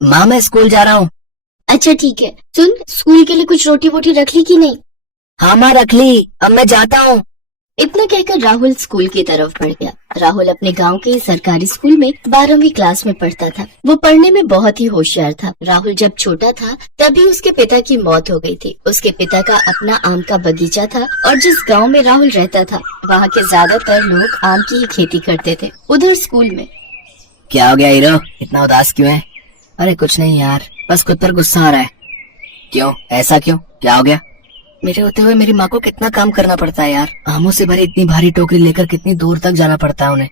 माँ मैं स्कूल जा रहा हूँ। अच्छा ठीक है। सुन, स्कूल के लिए कुछ रोटी वोटी रख ली कि नहीं? हाँ माँ रख ली, अब मैं जाता हूँ। इतना कहकर राहुल स्कूल की तरफ बढ़ गया। राहुल अपने गांव के सरकारी स्कूल में 12वीं क्लास में पढ़ता था। वो पढ़ने में बहुत ही होशियार था। राहुल जब छोटा था तभी उसके पिता की मौत हो गई थी। उसके पिता का अपना आम का बगीचा था और जिस गांव में राहुल रहता था वहाँ के ज्यादातर लोग आम की ही खेती करते थे। उधर स्कूल में क्या हो गया हीरो, इतना उदास क्यों है? अरे कुछ नहीं यार, बस खुद पर गुस्सा आ रहा है। क्यों, ऐसा क्यों, क्या हो गया? मेरे होते हुए मेरी माँ को कितना काम करना पड़ता है यार। आमों से भरी इतनी भारी टोकरी लेकर कितनी दूर तक जाना पड़ता है उन्हें।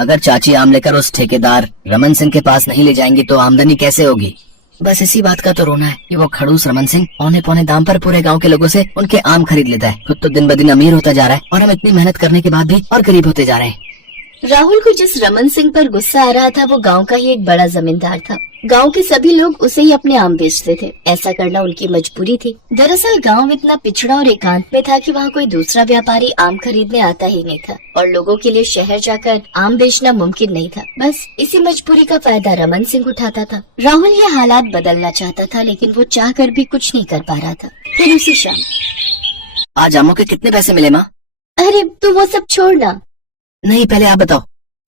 अगर चाची आम लेकर उस ठेकेदार रमन सिंह के पास नहीं ले जाएंगी तो आमदनी कैसे होगी? बस इसी बात का तो रोना है कि वो खड़ूस रमन सिंह पौने पौने दाम पर पूरे गांव के लोगों से उनके आम खरीद लेता है। खुद तो दिन ब दिन अमीर होता जा रहा है और हम इतनी मेहनत करने के बाद भी और गरीब होते जा रहे हैं। राहुल को जिस रमन सिंह पर गुस्सा आ रहा था वो गांव का ही एक बड़ा जमींदार था। गांव के सभी लोग उसे ही अपने आम बेचते थे। ऐसा करना उनकी मजबूरी थी। दरअसल गांव इतना पिछड़ा और एकांत में था कि वहाँ कोई दूसरा व्यापारी आम खरीदने आता ही नहीं था और लोगों के लिए शहर जाकर आम बेचना मुमकिन नहीं था। बस इसी मजबूरी का फायदा रमन सिंह उठाता था। राहुल ये हालात बदलना चाहता था लेकिन वो चाह कर भी कुछ नहीं कर पा रहा था। फिर उसी शाम, आज आमों के कितने पैसे मिले माँ? अरे तू वो सब छोड़ना। नहीं, पहले आप बताओ।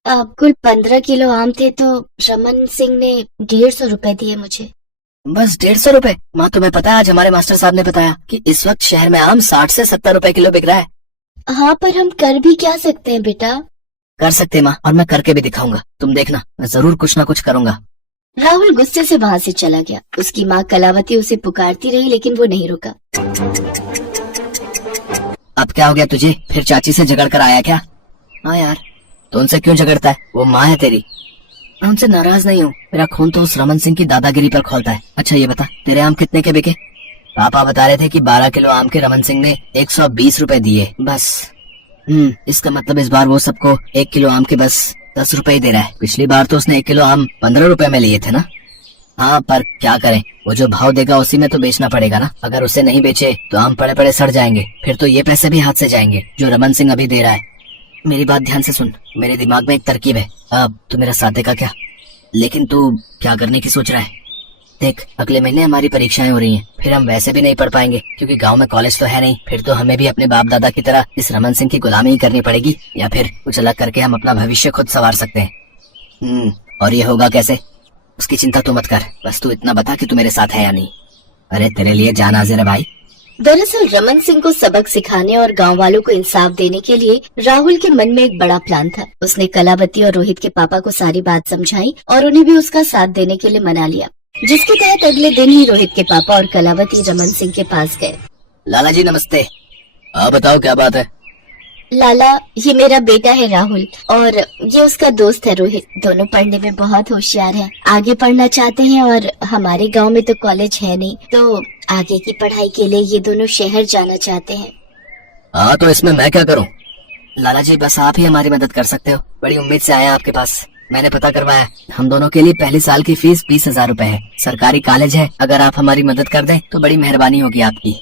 कुल 15 किलो आम थे तो रमन सिंह ने 150 रुपए दिए मुझे। बस 150 रुपए? माँ तुम्हें पता है आज हमारे मास्टर साहब ने बताया कि इस वक्त शहर में आम 60 से 70 रुपए किलो बिक रहा है। हाँ पर हम कर भी क्या सकते हैं बेटा? कर सकते माँ, और मैं करके भी दिखाऊंगा। तुम देखना, मैं जरूर कुछ ना कुछ करूंगा। राहुल गुस्से से वहाँ से चला गया। उसकी माँ कलावती उसे पुकारती रही लेकिन वो नहीं रुका। अब क्या हो गया तुझे? फिर चाची से झगड़ कर आया क्या? हाँ यार, तो उनसे क्यों झगड़ता है? वो माँ है तेरी। मैं उनसे नाराज नहीं हूँ, मेरा खून तो उस रमन सिंह की दादागिरी पर खौलता है। अच्छा ये बता, तेरे आम कितने के बिके? पापा बता रहे थे कि 12 किलो आम के रमन सिंह ने 120 रुपए दिए बस। इसका मतलब इस बार वो सबको 1 किलो आम के बस 10 रुपए ही दे रहा है। पिछली बार तो उसने 1 किलो आम 15 रुपए में लिए थे ना। हाँ पर क्या करें, वो जो भाव देगा उसी में तो बेचना पड़ेगा ना। अगर उसे नहीं बेचे तो आम पड़े पड़े सड़ जाएंगे, फिर तो ये पैसे भी हाथ से जाएंगे जो रमन सिंह अभी दे रहा है। मेरी बात ध्यान से सुन, मेरे दिमाग में एक तरकीब है। अब तू मेरा साथ देगा क्या? लेकिन तू क्या करने की सोच रहा है? देख, अगले महीने हमारी परीक्षाएं हो रही हैं, फिर हम वैसे भी नहीं पढ़ पाएंगे क्योंकि गांव में कॉलेज तो है नहीं। फिर तो हमें भी अपने बाप दादा की तरह इस रमन सिंह की गुलामी ही करनी पड़ेगी, या फिर कुछ अलग करके हम अपना भविष्य खुद संवार सकते हैं। और ये होगा कैसे? उसकी चिंता तो मत कर, बस तू इतना बता कि तू मेरे साथ है या नहीं। अरे तेरे लिए जान हाजिर है भाई। दरअसल रमन सिंह को सबक सिखाने और गांव वालों को इंसाफ देने के लिए राहुल के मन में एक बड़ा प्लान था। उसने कलावती और रोहित के पापा को सारी बात समझाई और उन्हें भी उसका साथ देने के लिए मना लिया, जिसके तहत अगले दिन ही रोहित के पापा और कलावती रमन सिंह के पास गए। लाला जी नमस्ते। आप बताओ क्या बात है? लाला, ये मेरा बेटा है राहुल और ये उसका दोस्त है रोहित। दोनों पढ़ने में बहुत होशियार हैं। आगे पढ़ना चाहते हैं और हमारे गांव में तो कॉलेज है नहीं, तो आगे की पढ़ाई के लिए ये दोनों शहर जाना चाहते हैं। हाँ तो इसमें मैं क्या करूँ? लाला जी बस आप ही हमारी मदद कर सकते हो। बड़ी उम्मीद से आए आपके पास। मैंने पता करवाया, हम दोनों के लिए पहले साल की फीस 20,000 रुपए है। सरकारी कॉलेज है, अगर आप हमारी मदद कर दें तो बड़ी मेहरबानी होगी आपकी।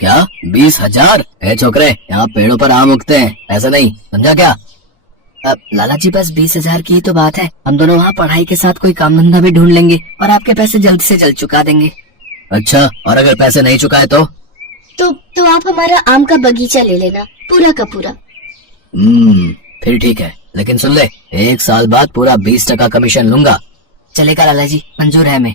क्या 20,000? छोकरे, यहाँ पेड़ों पर आम उगते हैं, ऐसा नहीं समझा क्या? अब लाला जी बस 20,000 की ही तो बात है। हम दोनों वहाँ पढ़ाई के साथ कोई काम धंधा भी ढूंढ लेंगे और आपके पैसे जल्द से जल्द चुका देंगे। अच्छा, और अगर पैसे नहीं चुकाए तो आप हमारा आम का बगीचा ले लेना, पूरा का पूरा। फिर ठीक है, लेकिन सुन ले, 1 साल बाद पूरा 20% कमीशन लूंगा। चलेगा लाला जी, मंजूर है हमें।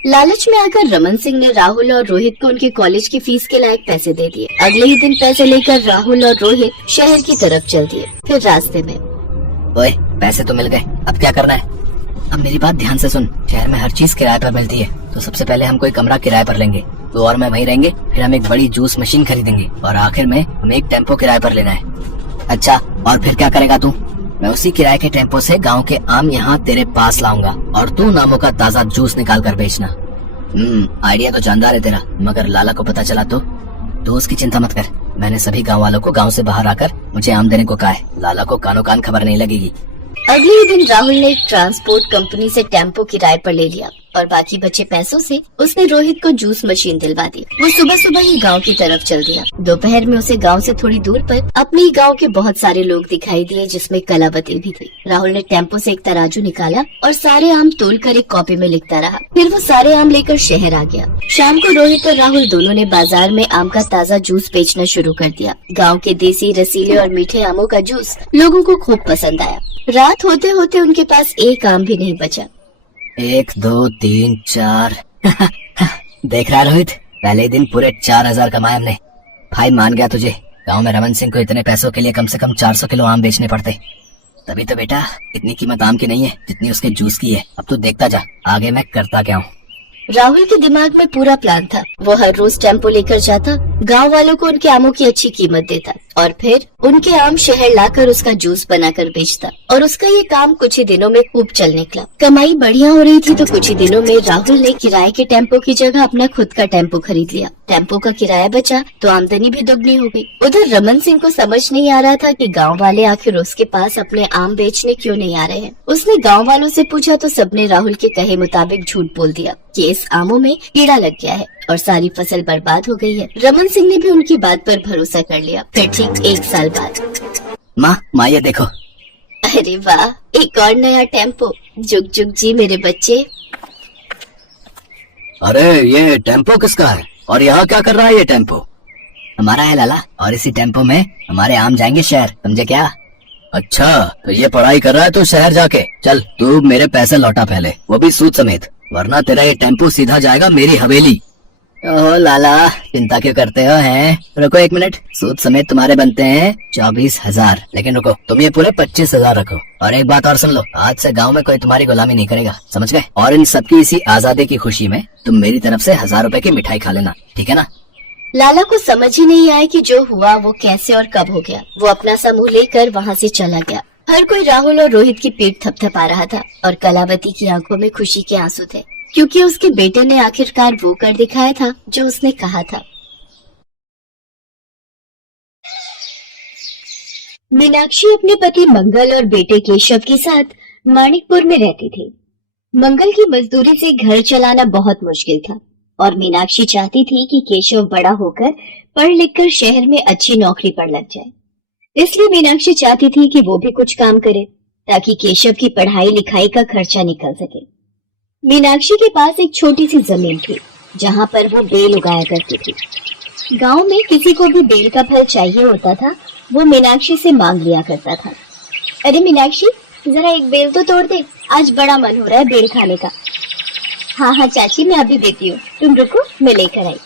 लालच में आकर रमन सिंह ने राहुल और रोहित को उनके कॉलेज की फीस के लायक पैसे दे दिए। अगले ही दिन पैसे लेकर राहुल और रोहित शहर की तरफ चल दिए। फिर रास्ते में, ओए पैसे तो मिल गए, अब क्या करना है? अब मेरी बात ध्यान से सुन, शहर में हर चीज किराए पर मिलती है, तो सबसे पहले हम कोई कमरा किराए पर लेंगे, तो और मैं वहीं रहेंगे। फिर हम एक बड़ी जूस मशीन खरीदेंगे और आखिर में हमें एक टेम्पो किराए पर लेना है। अच्छा, और फिर क्या करेगा तू? मैं उसी किराए के टेम्पो से गांव के आम यहाँ तेरे पास लाऊंगा और तू नामों का ताजा जूस निकाल कर बेचना। आइडिया तो जानदार है तेरा, मगर लाला को पता चला तो उसकी चिंता मत कर। मैंने सभी गांव वालों को गांव से बाहर आकर मुझे आम देने को कहा है। लाला को कानो कान खबर नहीं लगेगी। अगले ही दिन राहुल ने एक ट्रांसपोर्ट कंपनी से टेम्पो किराए पर ले लिया और बाकी बचे पैसों से उसने रोहित को जूस मशीन दिलवा दी। वो सुबह सुबह ही गांव की तरफ चल दिया। दोपहर में उसे गांव से थोड़ी दूर पर अपने ही गांव के बहुत सारे लोग दिखाई दिए, जिसमें कलावती भी थी। राहुल ने टेम्पो से एक तराजू निकाला और सारे आम तोल कर एक कॉपी में लिखता रहा। फिर वो सारे आम लेकर शहर आ गया। शाम को रोहित और राहुल दोनों ने बाजार में आम का ताज़ा जूस बेचना शुरू कर दिया। गाँव के देसी, रसीले और मीठे आमों का जूस लोगों को खूब पसंद आया। रात होते होते उनके पास एक आम भी नहीं बचा। 1 2 3 4 देख रहा है रोहित, पहले ही दिन पूरे 4000 कमाए हमने। भाई मान गया तुझे। गांव में रमन सिंह को इतने पैसों के लिए कम से कम 400 किलो आम बेचने पड़ते। तभी तो बेटा इतनी कीमत आम की नहीं है जितनी उसके जूस की है। अब तू देखता जा आगे मैं करता क्या हूँ। राहुल के दिमाग में पूरा प्लान था। वो हर रोज टेम्पो लेकर जाता, गांव वालों को उनके आमों की अच्छी कीमत देता और फिर उनके आम शहर लाकर उसका जूस बनाकर बेचता। और उसका ये काम कुछ ही दिनों में खूब चल निकला। कमाई बढ़िया हो रही थी तो कुछ ही दिनों में राहुल ने किराए के टेम्पो की जगह अपना खुद का टेम्पो खरीद लिया। टेम्पो का किराया बचा तो आमदनी भी दुगनी हो गई। उधर रमन सिंह को समझ नहीं आ रहा था कि गांव वाले आखिर उसके पास अपने आम बेचने क्यों नहीं आ रहे हैं। उसने गांव वालों से पूछा तो सबने राहुल के कहे मुताबिक झूठ बोल दिया कि इस आमों में कीड़ा लग गया है और सारी फसल बर्बाद हो गई है। रमन सिंह ने भी उनकी बात पर भरोसा कर लिया। फिर ठीक 1 साल बाद माँ ये देखो। अरे वाह, एक और नया टेम्पो। जुग जुग जी मेरे बच्चे। अरे ये टेम्पो किसका है और यहाँ क्या कर रहा है ये टेम्पो? हमारा है लाला, और इसी टेम्पो में हमारे आम जाएंगे शहर, समझे क्या? अच्छा तो ये पढ़ाई कर रहा है तो शहर जाके चल तू मेरे पैसे लौटा पहले, वो भी सूद समेत, वरना तेरा ये टेम्पो सीधा जाएगा मेरी हवेली। ओह लाला चिंता क्यों करते हो हैं? रुको 1 मिनट, सूद समेत तुम्हारे बनते हैं 24,000, लेकिन रुको तुम ये पूरे 25,000 रखो। और एक बात और सुन लो, आज से गांव में कोई तुम्हारी गुलामी नहीं करेगा, समझ गए? और इन सबकी इसी आजादी की खुशी में तुम मेरी तरफ से 1000 रुपए की मिठाई खा लेना, ठीक है ना? लाला को समझ ही नहीं आया कि जो हुआ वो कैसे और कब हो गया। वो अपना समूह लेकर वहाँ से चला गया। हर कोई राहुल और रोहित की पीठ थपथपा रहा था और कलावती की आंखों में खुशी के आंसू थे, क्योंकि उसके बेटे ने आखिरकार वो कर दिखाया था जो उसने कहा था। मीनाक्षी अपने पति मंगल और बेटे केशव के साथ माणिकपुर में रहती थी। मंगल की मजदूरी से घर चलाना बहुत मुश्किल था और मीनाक्षी चाहती थी कि केशव बड़ा होकर पढ़ लिखकर शहर में अच्छी नौकरी पर लग जाए। इसलिए मीनाक्षी चाहती थी कि वो भी कुछ काम करे ताकि केशव की पढ़ाई लिखाई का खर्चा निकल सके। मीनाक्षी के पास एक छोटी सी जमीन थी जहाँ पर वो बेल उगाया करती थी। गांव में किसी को भी बेल का फल चाहिए होता था, वो मीनाक्षी से मांग लिया करता था। अरे मीनाक्षी जरा एक बेल तो तोड़ दे, आज बड़ा मन हो रहा है बेल खाने का। हाँ हाँ चाची मैं अभी देती हूँ, तुम रुको मैं लेकर आई।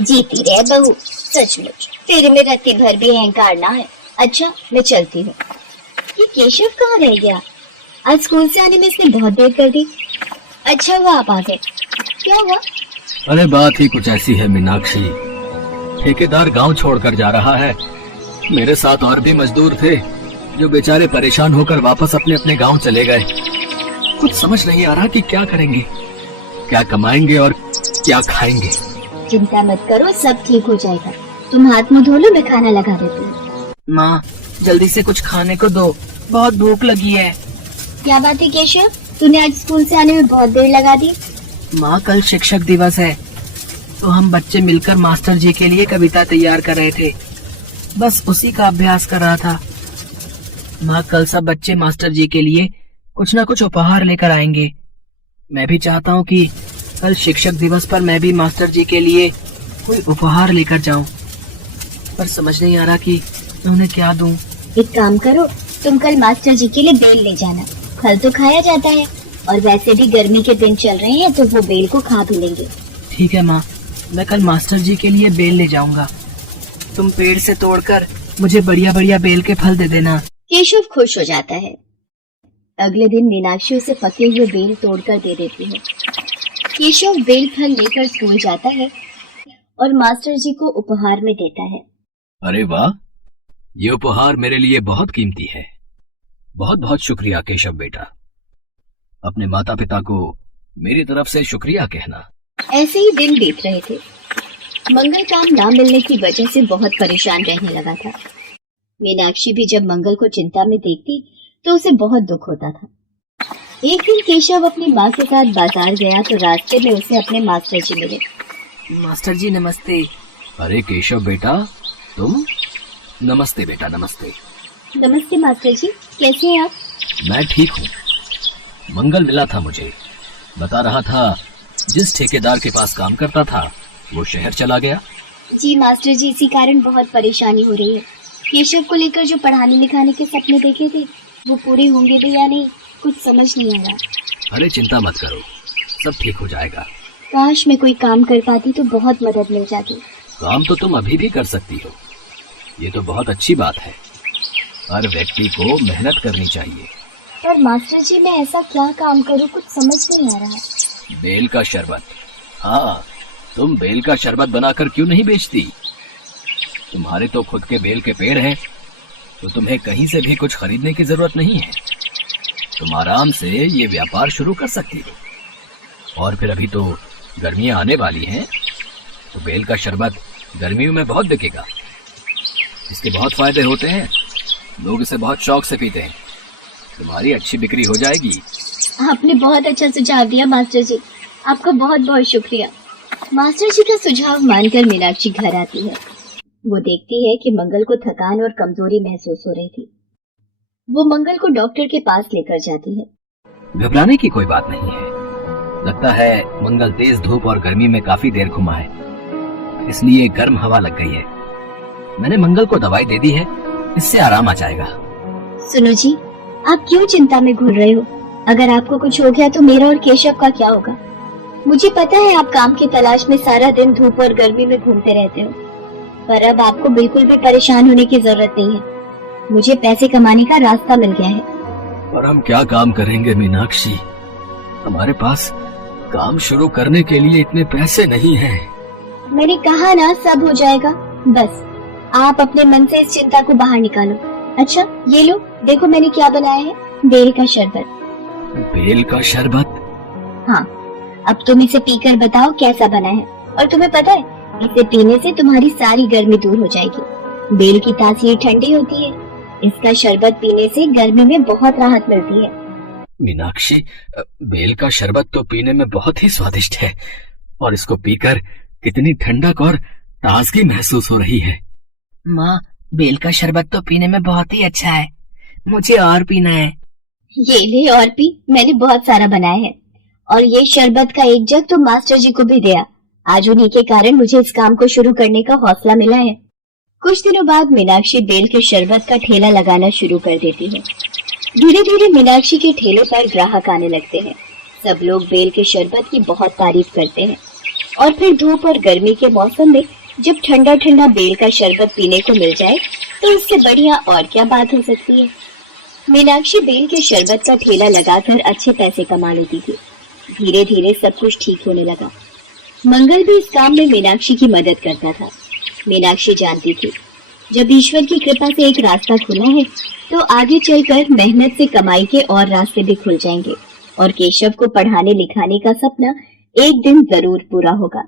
जीती रहे बहू, सचमुच तेरे में रत्ती भर भी अहंकार ना है। अच्छा मैं चलती हूँ। ये केशव कहाँ रह गया? आज स्कूल से आने में इसने बहुत देर कर दी। अच्छा हुआ आप आ गए। क्या हुआ? अरे बात ही कुछ ऐसी है मीनाक्षी, ठेकेदार गांव छोड़कर जा रहा है। मेरे साथ और भी मजदूर थे जो बेचारे परेशान होकर वापस अपने अपने गांव चले गए। कुछ समझ नहीं आ रहा कि क्या करेंगे, क्या कमाएंगे और क्या खाएंगे। चिंता मत करो, सब ठीक हो जाएगा। तुम हाथ मुंह धो लो, मैं खाना लगा देती हूँ। माँ जल्दी से कुछ खाने को दो, बहुत भूख लगी है। क्या बात है केशव, तूने आज स्कूल से आने में बहुत देर लगा दी। माँ कल शिक्षक दिवस है तो हम बच्चे मिलकर मास्टर जी के लिए कविता तैयार कर रहे थे, बस उसी का अभ्यास कर रहा था। माँ कल सब बच्चे मास्टर जी के लिए कुछ न कुछ उपहार लेकर आएंगे। मैं भी चाहता हूँ कि कल शिक्षक दिवस पर मैं भी मास्टर जी के लिए कोई उपहार लेकर जाऊँ, पर समझ नहीं आ रहा कि मैं उन्हें क्या दूँ। एक काम करो, तुम कल मास्टर जी के लिए बेल ले जाना, फल तो खाया जाता है और वैसे भी गर्मी के दिन चल रहे हैं तो वो बेल को खा भी लेंगे। ठीक है माँ, मैं कल मास्टर जी के लिए बेल ले जाऊंगा। तुम पेड़ से तोड़कर मुझे बढ़िया बढ़िया बेल के फल दे देना। केशव खुश हो जाता है। अगले दिन मीनाक्षी उसे पके हुए बेल तोड़कर दे देती है। केशव बेल फल लेकर स्कूल जाता है और मास्टर जी को उपहार में देता है। अरे वाह, ये उपहार मेरे लिए बहुत कीमती है। बहुत बहुत शुक्रिया केशव बेटा। अपने माता पिता को मेरी तरफ से शुक्रिया कहना। ऐसे ही दिन बीत रहे थे। मंगल काम ना मिलने की वजह से बहुत परेशान रहने लगा था। मीनाक्षी भी जब मंगल को चिंता में देखती तो उसे बहुत दुख होता था। एक दिन केशव अपनी माँ के साथ बाजार गया तो रास्ते में उसे अपने मास्टर जी मिले। मास्टर जी नमस्ते। अरे केशव बेटा, तुम? नमस्ते बेटा, नमस्ते। नमस्ते मास्टर जी, कैसे हैं आप? मैं ठीक हूँ। मंगल मिला था मुझे, बता रहा था जिस ठेकेदार के पास काम करता था वो शहर चला गया। जी मास्टर जी, इसी कारण बहुत परेशानी हो रही है। केशव को लेकर जो पढ़ाने लिखाने के सपने देखे थे वो पूरे होंगे भी या नहीं, कुछ समझ नहीं आ रहा। अरे चिंता मत करो, सब ठीक हो जाएगा। काश मैं कोई काम कर पाती तो बहुत मदद मिल जाती। काम तो तुम अभी भी कर सकती हो, ये तो बहुत अच्छी बात है। हर व्यक्ति को मेहनत करनी चाहिए। पर मास्टर जी मैं ऐसा क्या काम करूं, कुछ समझ नहीं आ रहा। बेल का शरबत, हाँ तुम बेल का शरबत बनाकर क्यों नहीं बेचती? तुम्हारे तो खुद के बेल के पेड़ हैं, तो तुम्हें कहीं से भी कुछ खरीदने की जरूरत नहीं है। तुम आराम से ये व्यापार शुरू कर सकती हो। और फिर अभी तो गर्मियां आने वाली हैं, तो बेल का शरबत गर्मियों में बहुत बिकेगा। इसके बहुत फायदे होते हैं, लोग इसे बहुत शौक से पीते हैं। तुम्हारी अच्छी बिक्री हो जाएगी। आपने बहुत अच्छा सुझाव दिया मास्टर जी, आपका बहुत बहुत शुक्रिया। मास्टर जी का सुझाव मानकर मीनाक्षी घर आती है। वो देखती है कि मंगल को थकान और कमजोरी महसूस हो रही थी। वो मंगल को डॉक्टर के पास लेकर जाती है। घबराने की कोई बात नहीं है। लगता है मंगल तेज धूप और गर्मी में काफी देर घुमा है, इसलिए गर्म हवा लग गई है। मैंने मंगल को दवाई दे दी है, इससे आराम आ जाएगा। सुनो जी, आप क्यों चिंता में घुल रहे हो? अगर आपको कुछ हो गया तो मेरा और केशव का क्या होगा? मुझे पता है आप काम की तलाश में सारा दिन धूप और गर्मी में घूमते रहते हो, पर अब आपको बिल्कुल भी परेशान होने की जरूरत नहीं है। मुझे पैसे कमाने का रास्ता मिल गया है। और हम क्या काम करेंगे मीनाक्षी? हमारे पास काम शुरू करने के लिए इतने पैसे नहीं हैं। मैंने कहा ना, सब हो जाएगा। बस आप अपने मन से इस चिंता को बाहर निकालो। अच्छा ये लो, देखो मैंने क्या बनाया है, बेल का शरबत। बेल का शरबत? हाँ, अब तुम इसे पीकर बताओ कैसा बना है। और तुम्हें पता है, इसे पीने से तुम्हारी सारी गर्मी दूर हो जाएगी। बेल की तासीर ठंडी होती है, इसका शरबत पीने से गर्मी में बहुत राहत मिलती है। मीनाक्षी, बेल का शरबत तो पीने में बहुत ही स्वादिष्ट है, और इसको पीकर कितनी ठंडक और ताजगी महसूस हो रही है। माँ, बेल का शरबत तो पीने में बहुत ही अच्छा है, मुझे और पीना है। ये ले और पी, मैंने बहुत सारा बनाया है। और ये शरबत का एक जग तो मास्टर जी को भी दिया। आज उन्हीं के कारण मुझे इस काम को शुरू करने का हौसला मिला है। कुछ दिनों बाद मीनाक्षी बेल के शरबत का ठेला लगाना शुरू कर देती है। धीरे धीरे मीनाक्षी के ठेले पर ग्राहक आने लगते हैं। सब लोग बेल के शरबत की बहुत तारीफ करते हैं। और फिर धूप और गर्मी के मौसम में जब ठंडा ठंडा बेल का शरबत पीने को मिल जाए तो इससे बढ़िया और क्या बात हो सकती है। मीनाक्षी बेल के शरबत का ठेला लगाकर अच्छे पैसे कमा लेती थी। धीरे धीरे सब कुछ ठीक होने लगा। मंगल भी इस काम में मीनाक्षी की मदद करता था। मीनाक्षी जानती थी, जब ईश्वर की कृपा से एक रास्ता खुला है तो आगे चलकर मेहनत से कमाई के और रास्ते भी खुल जाएंगे और केशव को पढ़ाने लिखाने का सपना एक दिन जरूर पूरा होगा।